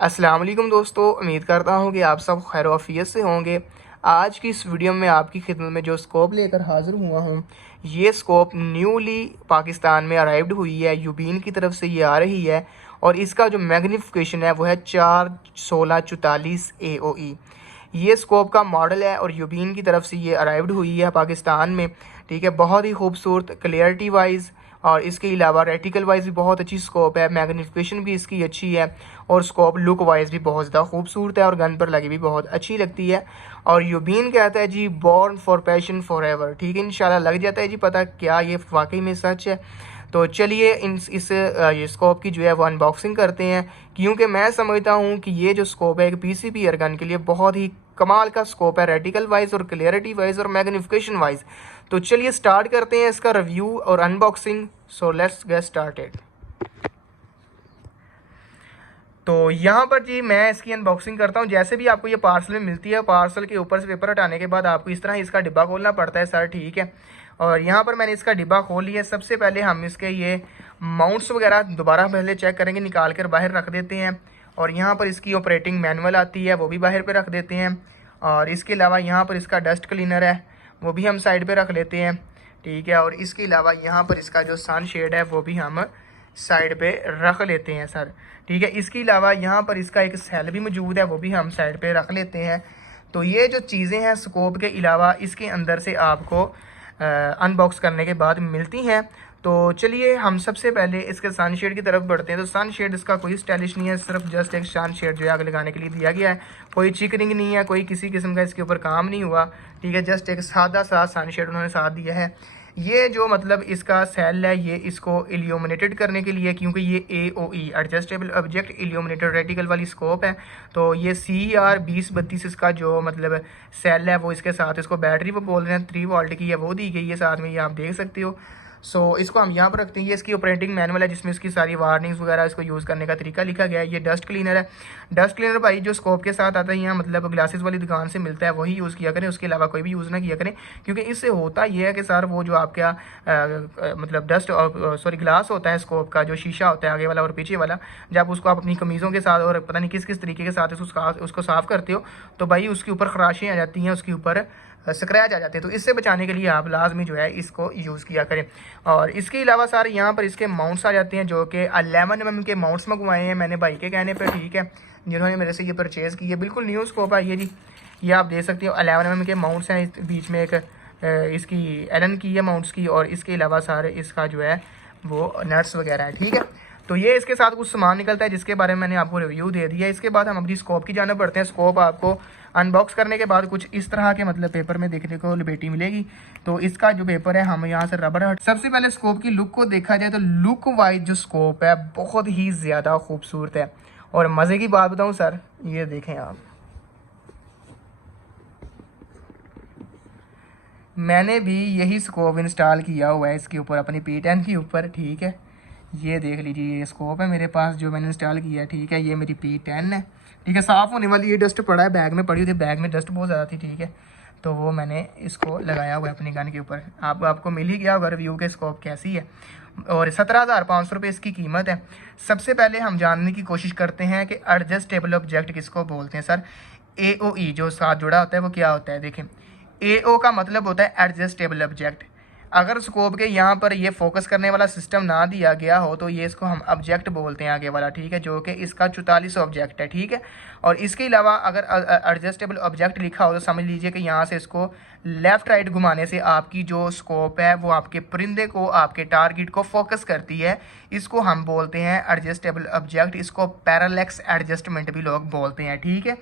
अस्सलाम वालेकुम दोस्तों, उम्मीद करता हूँ कि आप सब खैर वाफियत से होंगे। आज की इस वीडियो में आपकी खिदमत में जो स्कोप लेकर हाज़िर हुआ हूँ, ये स्कोप न्यूली पाकिस्तान में अराइव्ड हुई है। यूबीन की तरफ से ये आ रही है और इसका जो मैग्नीफिकेशन है वो है 41644 AOE। ये स्कोप का मॉडल है और यूबीन की तरफ से ये अराइव्ड हुई है पाकिस्तान में। ठीक है, बहुत ही खूबसूरत क्लियरिटी वाइज और इसके अलावा रेटिकल वाइज भी बहुत अच्छी स्कोप है। मैग्नीफिकेशन भी इसकी अच्छी है और स्कोप लुक वाइज भी बहुत ज़्यादा खूबसूरत है और गन पर लगी भी बहुत अच्छी लगती है। और यूबीन कहता है जी, born for passion forever. ठीक है, इंशाल्लाह लग जाता है जी पता क्या ये वाकई में सच है। तो चलिए ये स्कोप की जो है वो अनबॉक्सिंग करते हैं, क्योंकि मैं समझता हूँ कि ये जो स्कोप है एक पीसीबी एयरगन के लिए बहुत ही कमाल का स्कोप है, रेटिकल वाइज और क्लियरिटी वाइज और मैग्नीफिकेशन वाइज। तो चलिए स्टार्ट करते हैं इसका रिव्यू और unboxing. So let's get started. तो यहाँ पर जी मैं इसकी अनबॉक्सिंग करता हूँ। जैसे भी आपको ये पार्सल में मिलती है, पार्सल के ऊपर से पेपर हटाने के बाद आपको इस तरह इसका डिब्बा खोलना पड़ता है सर। ठीक है, और यहाँ पर मैंने इसका डिब्बा खोल लिया। सबसे पहले हम इसके ये माउंट्स वगैरह दोबारा पहले चेक करेंगे, निकाल कर बाहर रख देते हैं। और यहाँ पर इसकी ऑपरेटिंग मैनुअल आती है, वो भी बाहर पर रख देते हैं। और इसके अलावा यहाँ पर इसका डस्ट क्लीनर है, वो भी हम साइड पर रख लेते हैं। ठीक है, और इसके अलावा यहाँ पर इसका जो सन शेड है वो भी हम साइड पे रख लेते हैं सर। ठीक है, इसके अलावा यहाँ पर इसका एक सेल भी मौजूद है, वो भी हम साइड पे रख लेते हैं। तो ये जो चीज़ें हैं स्कोप के अलावा इसके अंदर से आपको अनबॉक्स करने के बाद मिलती हैं। तो चलिए हम सबसे पहले इसके सन शेड की तरफ बढ़ते हैं। तो सन शेड इसका कोई स्टाइलिश नहीं है, सिर्फ जस्ट एक सन शेड जो है आग लगाने के लिए दिया गया है। कोई चिकनिंग नहीं है, कोई किसी किस्म का इसके ऊपर काम नहीं हुआ। ठीक है, जस्ट एक सादा सा सन शेड उन्होंने साथ दिया है। ये जो मतलब इसका सेल है ये इसको इल्यूमिनेटेड करने के लिए, क्योंकि ये AOE adjustable object illuminated reticle वाली स्कोप है। तो ये CR2032 इसका जो मतलब सेल है वो इसके साथ, इसको बैटरी वो बोल रहे हैं 3 वोल्ट की है, वो दी गई है साथ में, ये आप देख सकते हो। सो इसको हम यहाँ पर रखते हैं। ये इसकी ऑपरेटिंग मैनुअल है जिसमें इसकी सारी वार्निंग्स वगैरह, इसको यूज़ करने का तरीका लिखा गया है। ये डस्ट क्लीनर है। डस्ट क्लीनर भाई जो स्कोप के साथ आता है यहाँ मतलब ग्लासेस वाली दुकान से मिलता है, वही यूज़ किया करें, उसके अलावा कोई भी यूज़ ना किया करें। क्योंकि इससे होता यह है कि सर वो जो आपका मतलब डस्ट और सॉरी ग्लास होता है स्कोप का, जो शीशा होता है आगे वाला और पीछे वाला, जब उसको आप अपनी कमीज़ों के साथ और पता नहीं किस किस तरीके के साथ उसको साफ़ करते हो तो भाई उसके ऊपर खराशें आ जाती हैं, उसके ऊपर स्क्रैच आ जाते हैं। तो इससे बचाने के लिए आप लाजमी जो है इसको यूज़ किया करें। और इसके अलावा सर यहाँ पर इसके माउंट्स आ जाते हैं, जो कि 11 mm के माउंट्स मंगवाए हैं मैंने भाई के कहने पर। ठीक है, जिन्होंने मेरे से ये परचेज़ की है, बिल्कुल न्यू स्कोप है ये जी। ये आप देख सकते हो 11 mm के माउंट्स हैं। इस बीच में एक इसकी एलन की है माउंट्स की, और इसके अलावा सारे इसका जो है वो नट्स वगैरह है। ठीक है, तो ये इसके साथ कुछ सामान निकलता है जिसके बारे में मैंने आपको रिव्यू दे दिया। इसके बाद हम अपनी स्कोप की जाने बढ़ते हैं। स्कोप आपको अनबॉक्स करने के बाद कुछ इस तरह के मतलब पेपर में देखने को लिबर्टी मिलेगी। तो इसका जो पेपर है हम यहाँ से रबर हट। सबसे पहले स्कोप की लुक को देखा जाए तो लुक वाइज जो स्कोप है बहुत ही ज़्यादा खूबसूरत है। और मज़े की बात बताऊँ सर, ये देखें आप, मैंने भी यही स्कोप इंस्टॉल किया हुआ है इसके ऊपर, अपनी P10 के ऊपर। ठीक है, ये देख लीजिए, ये स्कोप है मेरे पास जो मैंने इंस्टॉल किया है। ठीक है, ये मेरी P10 है। ठीक है, साफ़ होने वाली, ये डस्ट पड़ा है, बैग में पड़ी हुई थी, बैग में डस्ट बहुत ज़्यादा थी। ठीक है, तो वो मैंने इसको लगाया हुआ है अपनी गन के ऊपर। आपको मिल ही गया होगा रिव्यू के स्कोप कैसी है। और 17,500 रुपये इसकी कीमत है। सबसे पहले हम जानने की कोशिश करते हैं कि एडजस्टेबल ऑब्जेक्ट किसको बोलते हैं सर। AOE जो साथ जुड़ा होता है वो क्या होता है, देखें। AO का मतलब होता है एडजस्टेबल ऑब्जेक्ट। अगर स्कोप के यहाँ पर ये फोकस करने वाला सिस्टम ना दिया गया हो तो ये इसको हम ऑब्जेक्ट बोलते हैं आगे वाला। ठीक है, जो कि इसका 44 ऑब्जेक्ट है। ठीक है, और इसके अलावा अगर एडजस्टेबल ऑब्जेक्ट लिखा हो तो समझ लीजिए कि यहाँ से इसको लेफ़्ट राइट घुमाने से आपकी जो स्कोप है वो आपके परिंदे को, आपके टारगेट को फोकस करती है। इसको हम बोलते हैं एडजस्टेबल ऑब्जेक्ट। इसको पैरालेक्स एडजस्टमेंट भी लोग बोलते हैं। ठीक है,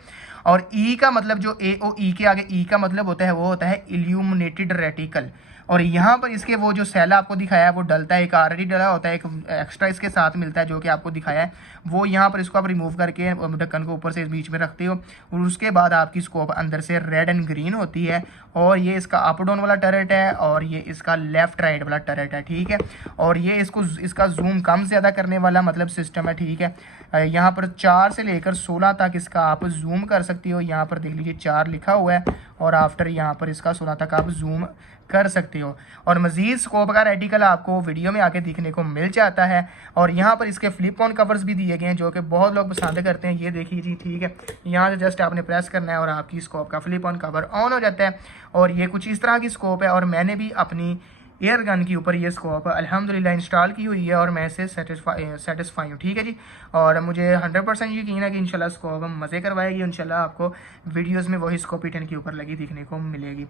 और ई का मतलब जो AOE के आगे ई का मतलब होता है वो होता है इल्यूमिनेटेड रेटिकल। और यहाँ पर इसके वो जो सेल आपको दिखाया है वो डलता है, एक ऑलरेडी डला होता है, एक एक्स्ट्रा इसके साथ मिलता है जो कि आपको दिखाया है वो। यहाँ पर इसको आप रिमूव करके ढक्कन को ऊपर से इस बीच में रखते हो और उसके बाद आपकी स्कोप अंदर से रेड एंड ग्रीन होती है। और ये इसका अप डाउन वाला टरेट है और ये इसका लेफ्ट राइट वाला टरेट है। ठीक है, और ये इसका जूम कम ज़्यादा करने वाला मतलब सिस्टम है। ठीक है, यहाँ पर 4 से लेकर 16 तक इसका आप जूम कर सकते हो। यहाँ पर देख लीजिए 4 लिखा हुआ है और आफ्टर यहाँ पर इसका 16 तक आप जूम कर सकते हो। और मज़ीद स्कोप का रेटिकल आपको वीडियो में आके दिखने को मिल जाता है। और यहाँ पर इसके फ्लिप ऑन कवर्स भी दिए गए हैं जो कि बहुत लोग पसंद करते हैं। ये देखिए जी, ठीक है, यहाँ से जस्ट आपने प्रेस करना है और आपकी स्कोप का फ्लिप ऑन कवर ऑन हो जाता है। और ये कुछ इस तरह की स्कोप है और मैंने भी अपनी एयर गन के ऊपर ये स्कोप अल्हम्दुलिल्लाह इंस्टॉल की हुई है और मैं इससे सेटिस्फाई हूँ, ठीक है जी। और मुझे 100% यकीन है कि इंशाल्लाह स्कोप हम मज़े करवाएगी। इंशाल्लाह आपको वीडियोस में वही स्कोप E10 के ऊपर लगी दिखने को मिलेगी।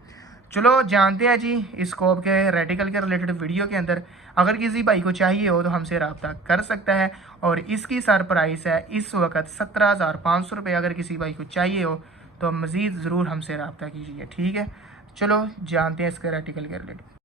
चलो जानते हैं जी इस स्कोप के रेटिकल के रिलेटेड वीडियो के अंदर। अगर किसी भाई को चाहिए हो तो हमसे रब्ता कर सकता है और इसकी सर प्राइस है इस वक्त 17,500 रुपये। अगर किसी भाई को चाहिए हो तो मज़ीद ज़रूर हमसे रब्ता कीजिए, ठीक है। चलो जानते हैं इसके रेटिकल के रिलेटेड।